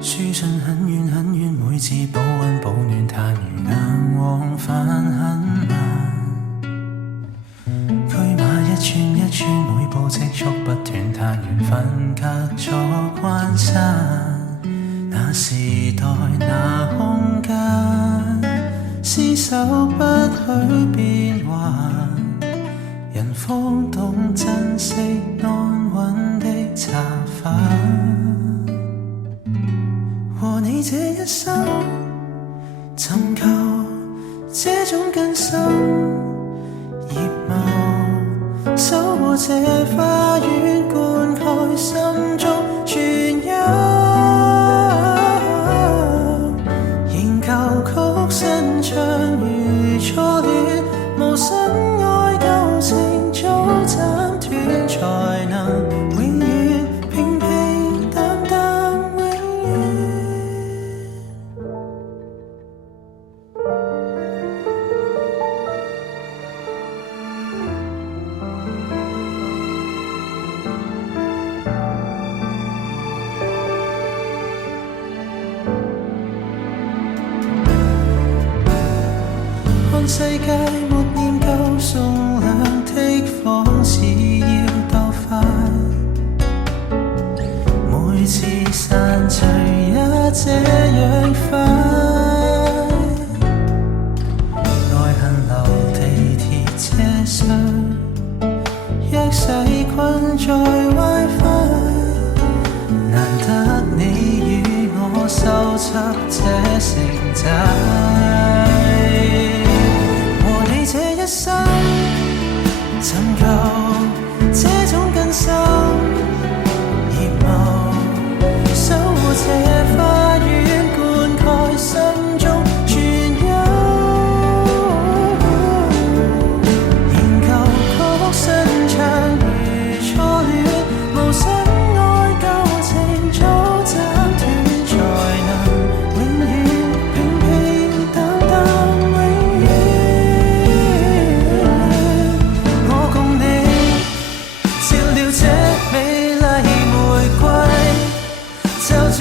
書信很遠很遠，每次保溫保暖，但如能往返很慢。驅馬一寸一寸，每步積蓄不斷，但緣分隔咗關山。那時代那空間，廝守不許變幻，人方懂珍惜安穩的茶飯。和你這一生尋求這種更深葉茂，守護這花園，灌溉心中存有。仍舊曲新唱如初戀，無心愛舊情早斬斷，才能永遠平平淡淡永遠。世界沒念舊，送兩剔房似要鬥快，每次散聚也這樣快。愛恨留地鐵車廂，若細困在 WiFi， 難得你與我收集這成債。這一生尋求這種更深葉茂，守護這花園，灌溉心中存有。仍舊曲新唱如初戀，無心愛舊情早斬斷，才能永遠平平淡淡永遠。這美麗玫瑰，就住